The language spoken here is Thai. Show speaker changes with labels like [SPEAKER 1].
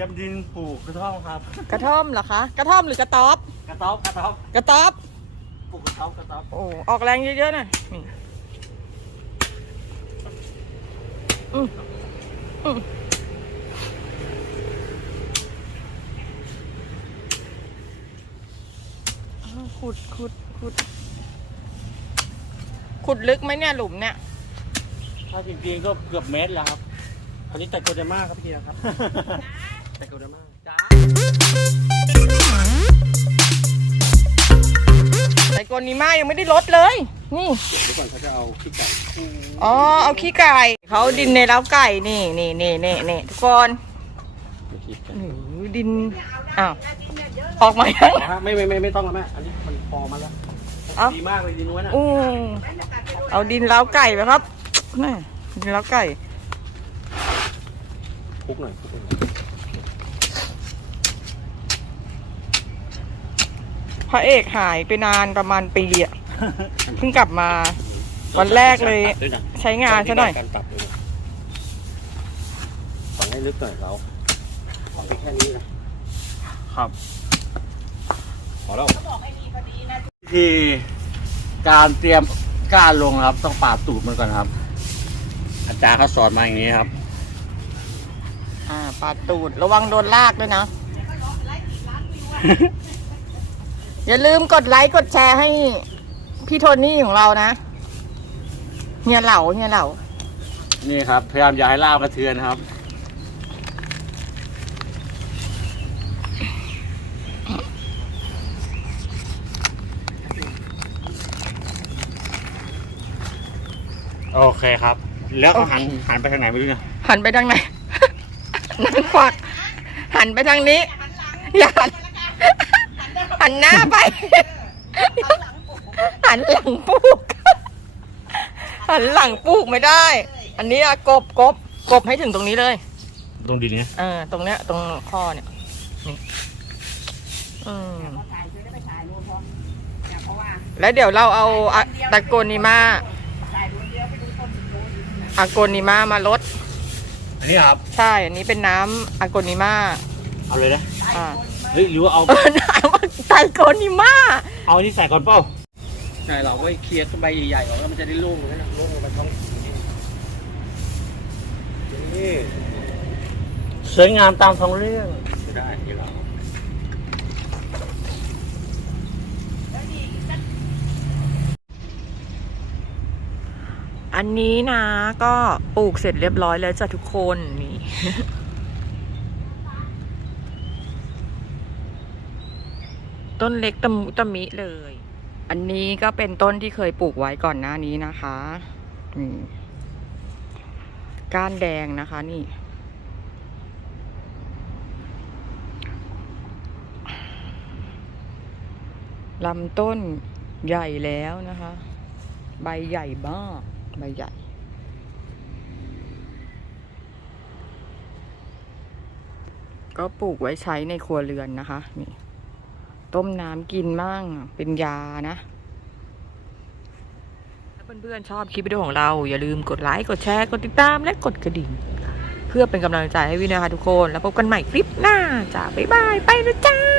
[SPEAKER 1] รียมดินปลูกกระท่อมครับ
[SPEAKER 2] กระท่อมเหรอคะกระท่อมหรือกระต๊อบ
[SPEAKER 1] กระต๊อบกระต๊อบ
[SPEAKER 2] กระต๊อบ
[SPEAKER 1] ปลูกกระต๊อบกระต๊อบ
[SPEAKER 2] โอ้ออกแรงเยอะๆหน่อยนี่อืมอืมอ้าวขุดขุดขุดขุดลึกไหมเนี่ยหลุมเนี่ย
[SPEAKER 1] ถ้าจริงๆก็เกือบเมตรแล้วครับต อนนี้แต่โกเดมาครับพี่เทียครับ แต่โกเดมาจ้า
[SPEAKER 2] ไอโกนิมายังไม่ได้ลดเลย นี่
[SPEAKER 1] เดี๋ยวก่อนเขาจะเอาขี้ไก่
[SPEAKER 2] อ๋อ เอาขี้ไก่ เขาดินในเล้าไก่ นี่นี่นี่นี่นี่ทุกคน
[SPEAKER 1] ไม่ขี้ไก่
[SPEAKER 2] หนูดิน อ้าว ออกมายัง
[SPEAKER 1] อ๋อฮะไม่ไม่ไม่ไม่ต้องแล้วแม่ อันนี้มันพอมาแล้ว
[SPEAKER 2] เอ้า
[SPEAKER 1] ดีมากเลยดินนู้นน่ะ
[SPEAKER 2] อู้เอาดินเล้าไก่ไปครับนี่ดินเล้าไก่
[SPEAKER 1] คลุกหน่อยคลุกหน่อย
[SPEAKER 2] พระเอกหายไปนานประมาณปีอะเพิ่งกลับมา วันแรกเลย
[SPEAKER 1] ตัดด้วยนะ
[SPEAKER 2] ใช้งานซะหน่อย
[SPEAKER 1] การตัดด้วยนะฝังให้ลึกหน่อยเราฝังไปแค่นี้นะครับพอแล้ววิธีการเตรียมก้านลงครับ ต้องปาดตูดมันก่อนครับ อาจารย์เขาสอนมาอย่างนี้ครับ
[SPEAKER 2] อ่าปาดตูดระวังโดนลากด้วยนะ อย่าลืมกดไลค์กดแชร์ให้พี่โทนี่ของเรานะเฮียเหล่าเฮียเหล่า
[SPEAKER 1] นี่ครับพยายามอย่าให้ล่ากกระเทือนครับ โอเคครับ แล้วก็หันหันไปทางไหนไม่รู้เนี่ย
[SPEAKER 2] หันไปทางไหน นั่งควัก หันไปทางนี้ อย่าหันหันหน้าไป หันหลังปลูก หันหลังปลูกไม่ได้ อันนี้อะกบกบกบให้ถึงตรงนี้เลย
[SPEAKER 1] ตรงดินเนี่ย
[SPEAKER 2] เออ ตรงเนี้ย ตรงข้อเนี่ย นี่ อืมแล้วเดี๋ยวเราเอาอะตะโกนิมาอะโกนิมามาลด
[SPEAKER 1] อันนี้ครับ
[SPEAKER 2] ใช่ อันนี้เป็นน้ำอะโกนิมา
[SPEAKER 1] เอาเลยนะ
[SPEAKER 2] อ่า
[SPEAKER 1] เฮ้ยหรือว่าเอา
[SPEAKER 2] เออน้ำไตโกนิมา
[SPEAKER 1] เอาอันนี้ใส่ก่อนเปล่าใช่เราก็เคลียร์ใบใหญ่ๆออกแล้วมันจะได้โล่งเลยนะโล่งลงไปท้องนี่สวยงามตามท้องเรื่องไม่ได้ที่เรา
[SPEAKER 2] อันนี้นะก็ปลูกเสร็จเรียบร้อยแล้วจ้ะทุกคนนี่ต้นเล็กตะมุตะมิเลย อันนี้ก็เป็นต้นที่เคยปลูกไว้ก่อนหน้านี้นะคะนี่ก้านแดงนะคะนี่ ลำต้นใหญ่แล้วนะคะ ใบใหญ่มาก ใบใหญ่ก็ปลูกไว้ใช้ในครัวเรือนนะคะนี่ต้มน้ำกินมั่งเป็นยานะ ถ้าเพื่อนๆชอบคลิปวิดีโอของเรา อย่าลืมกดไลค์ กดแชร์ กดติดตามและกดกระดิ่ง เพื่อเป็นกำลังใจให้วินนะคะทุกคน แล้วพบกันใหม่คลิปหน้าจ้าบ๊ายบาย ไปแล้วจ้า